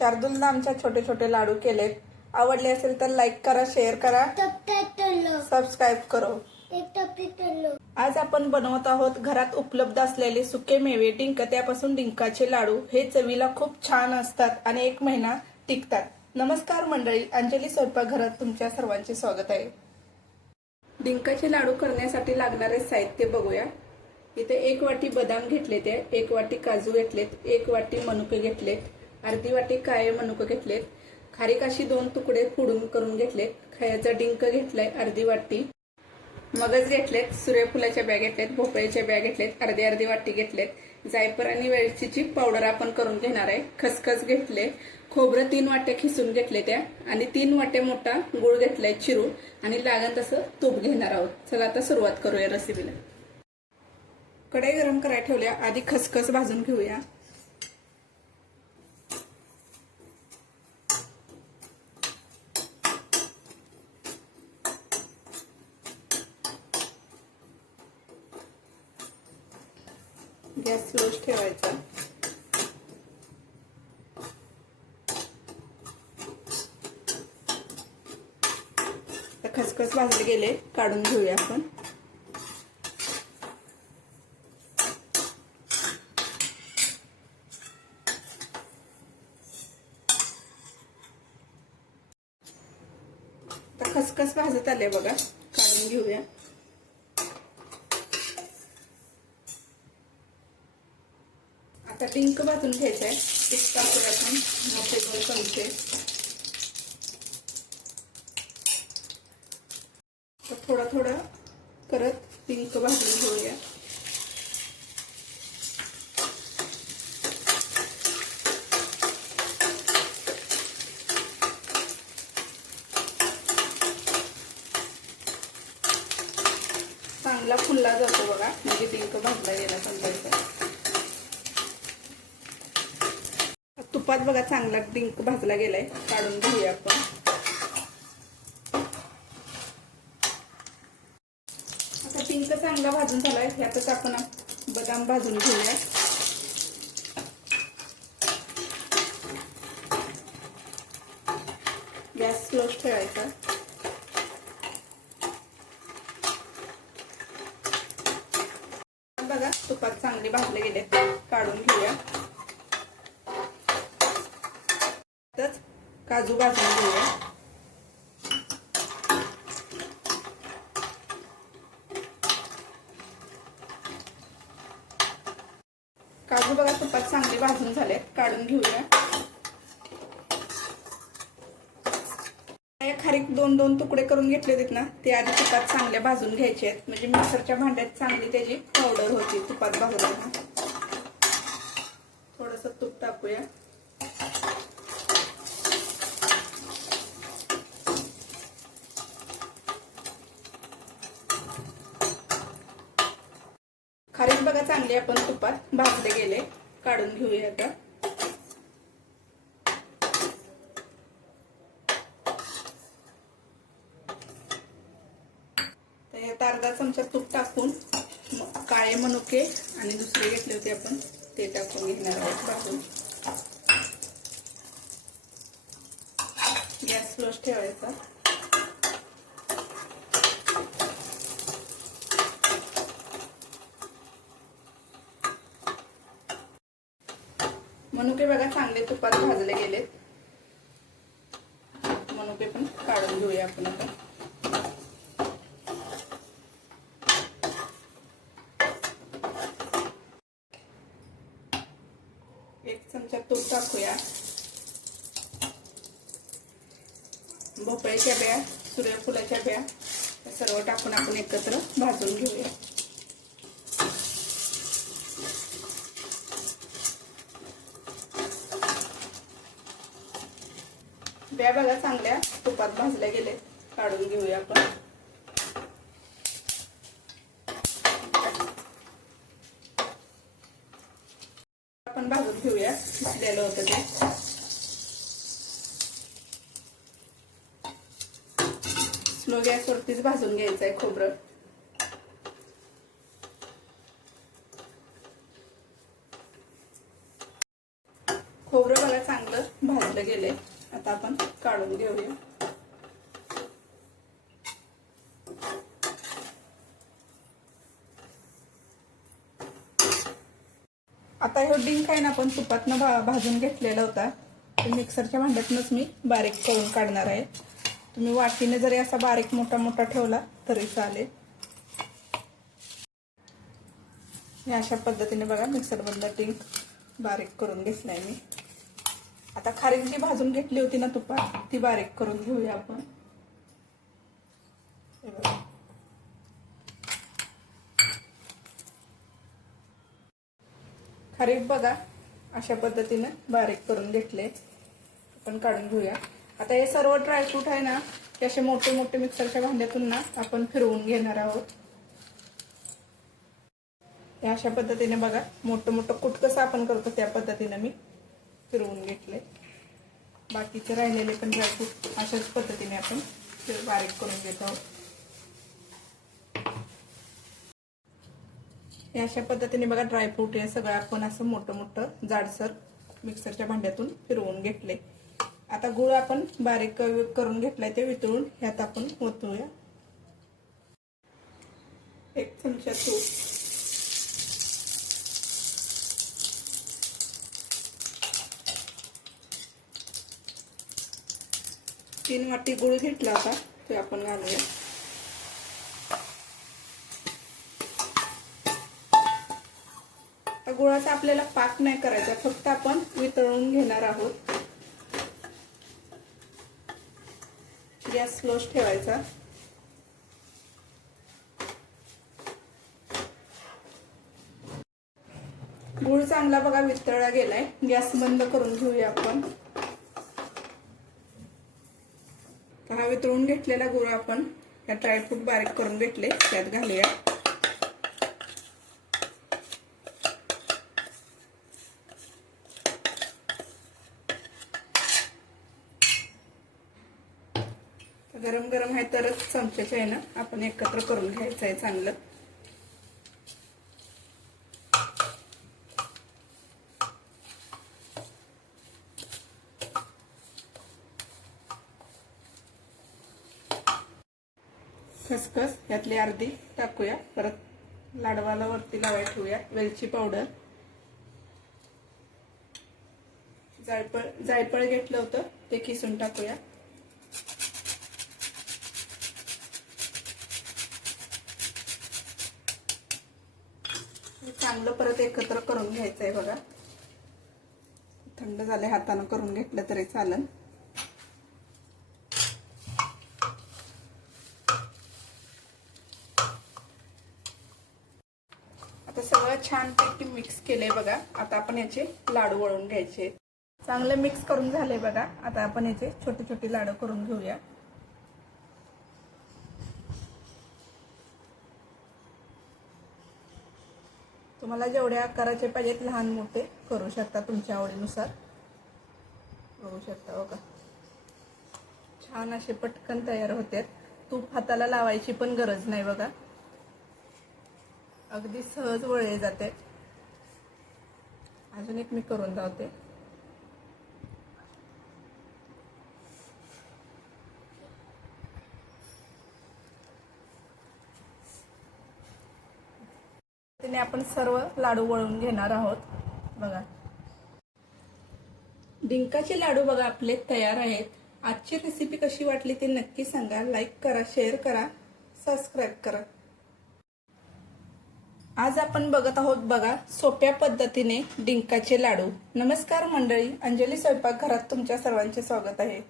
शार्दूलनं आमच्या छोटे छोटे लाडू केलेत. आवडले असेल तर लाईक करा, शेअर करा, सबस्क्राईब करो. आज आपण बनवत आहोत घरात उपलब्ध असलेले सुके मेवे डिंक, त्यापासून डिंकाचे लाडू. हे चवीला खूप छान असतात आणि 1 महिना टिकतात. नमस्कार मंडळी, अंजली स्वयंपाकघरात तुमच्या सर्वांचे स्वागत आहे. डिंकाचे लाडू करण्यासाठी लागणारे साहित्य बघूया. इथे 1 वाटी बदाम घेतलेत, 1 वाटी काजू घेतलेत, 1 वाटी मनुके घेतलेत, अर्धी वाटी काळे मनुके घेतलेत, खारीक अशी 2 तुकडे फोडून करून घेतलेत, खायचा डिंक घेतलाय अर्धी वाटी, मगज घेतलेत, सूर्यफुलाच्या ब्या घेतलेत, भोपळ्याच्या ब्या घेतलेत, अर्धी वाटी घेतलेत, जायफळ आणि वेलचीची पावडर आपण करून घेणार आहे, खसखस घेतले, खोबरं 3 वाट्या खिसून घेतले त्या, आणि 3 वाट्या मोठा गुळ घेतलाय चिरून, आणि लागण तसं तूप घेणार आहोत. चला आता सुरुवात करूया रेसिपीला. कढई गरम करायला ठेवल्या, आधी खसखस भाजून घेऊया. गॅस स्लोच ठेवायचा. खसखस भाजले गेले, काढून घेऊया आपण. खसखस भाजत आले बघा, काढून घेऊया. आता डिंक भाजून घ्यायचा आहे. एक टाकूया आपण मोठे 2 चमचे. थोडा थोडा करत डिंक भाजून घेऊया. चांगला फुलला जातो बघा, म्हणजे डिंक भाजला गेला समजायचा. तुपात बघा चांगला डिंक भाजला गेलाय, काढून घेऊया आपण. आता डिंक चांगला भाजून झालाय, ह्यातच आपण बदाम भाजून घेऊया. गॅस स्लोच ठेवायचा. बघा तुपात चांगले भाजले गेले, काढून घेऊया. काजू भाजून घेऊया. काजू बघा तुपात चांगले भाजून झाले, काढून घेऊया. खारीक 2 तुकडे करून घेतले होते ना, ते आधी तुपात चांगल्या भाजून घ्यायचे आहेत, म्हणजे मिक्सरच्या भांड्यात चांगली त्याची पावडर होती तुपात भाजून. थोडस तूप टाकूया. खारीक बघा चांगली आपण तुपात भाजले गेले, काढून घेऊया. आता यात अर्धा चमचा तूप टाकून काळे मनुके आणि दुसरे घेतले होते आपण, ते टाकून घेणार आहोत भाजून. गॅस स्लोच ठेवायचा. मनुके बघा चांगले तुपात भाजले गेलेत, मनुके पण काढून घेऊया आपण. आता एक चमचा तूप टाकूया. भोपळ्याच्या ब्या, सूर्यफुलाच्या ब्या सर्व टाकून आपण एकत्र भाजून घेऊया. ब्या बघा चांगल्या तुपात भाजल्या गेले, काढून घेऊया आपण. आपण भाजून घेऊया, शिजलेलं होतं ते. स्लो गॅसवरतीच भाजून घ्यायचं आहे खोबरं. खोबरं बघा चांगलं भाजलं भाजलं गेले. आता आपण काढून घेऊया. आता हे डिंक आहे ना आपण तुपातनं भाजून घेतलेला होता. ते मिक्सरच्या भांड्यातूनच मी बारीक करून काढणार आहे. तुम्ही वाटीने जरी असा बारीक मोठा मोठा ठेवला तरी चालेल. हे अशा पद्धतीने बघा मिक्सर मधला डिंक बारीक करून घेतलाय मी. आता खारीक जी भाजून घेतली होती ना तुपात ती बारीक करून घेऊया आपण. हे बघा खारीक बघा अशा पद्धतीने बारीक करून घेतले. आपण काढून घेऊया. आता हे सर्व ड्रायफ्रूट आहे ना ते असे मोठे मोठे मिक्सरच्या भांड्यातून ना आपण फिरवून घेणार आहोत. अशा पद्धतीने बघा मोठं मोठं कूट कसं आपण करतो त्या पद्धतीने मी फिरवून घेतले. बाकीचे राहिलेले पण ड्रायफ्रूट अशाच पद्धतीने आपण बारीक करून घेत आहोत. हे अशा पद्धतीने बघा ड्रायफ्रूट हे सगळं आपण असं मोठं मोठं जाडसर मिक्सरच्या भांड्यातून फिरवून घेतले. आता गूळ आपण बारीक करून घेतलाय ते वितळून ह्यात आपण ओतूया. 1 चमचा तूप, 3 वाटी गूळ घेतला होता ते आपण घालूया. गुळाचा आपल्याला पाक नाही करायचा, फक्त आपण वितळून घेणार आहोत. गॅस स्लोच ठेवायचा. गुळ चांगला बघा वितळला गेलाय. गॅस बंद करून घेऊया आपण. हा वितळून घेतलेला गुळ आपण या ड्रायफ्रूट बारीक करून घेतले त्यात घालूया. गरम गरम आहे तरच चमच्याच्या आहे ना आपण एकत्र करून घ्यायचं आहे चांगलं. खसखस यातली अर्धी टाकूया. परत लाडवाला वरती लावायला ठेवूया. वेलची पावडर, जायफळ घेतलं होतं ते किसून टाकूया. चांगलं परत एकत्र करून घ्यायचं आहे बघा. थंड झाले हाताने करून घेतलं तरी चालेल. आता सगळं छानपैकी मिक्स केलंय बघा. आता आपण याचे लाडू वळून घ्यायचे. चांगले मिक्स करून झाले बघा. आता आपण याचे छोटे छोटे लाडू करून घेऊया. तुम्हाला जेवढ्या आकाराचे पाहिजेत लहान मोठे करू शकता तुमच्या आवडीनुसार. बघू शकता बघा छान असे पटकन तयार होतात. तूप हाताला लावायची पण गरज नाही बघा. अगदी सहज वळले जाते. अजून एक मी करून दावते. तिने आपण सर्व लाडू वळून घेणार आहोत बघा. डिंकाचे लाडू बघा आपले तयार आहेत. आजची रेसिपी कशी वाटली ते नक्की सांगा. लाईक करा, शेअर करा, सबस्क्राईब करा. आज आपण बघत आहोत बघा सोप्या पद्धतीने डिंकाचे लाडू. नमस्कार मंडळी, अंजली स्वयंपाक घरात तुमच्या सर्वांचे स्वागत आहे.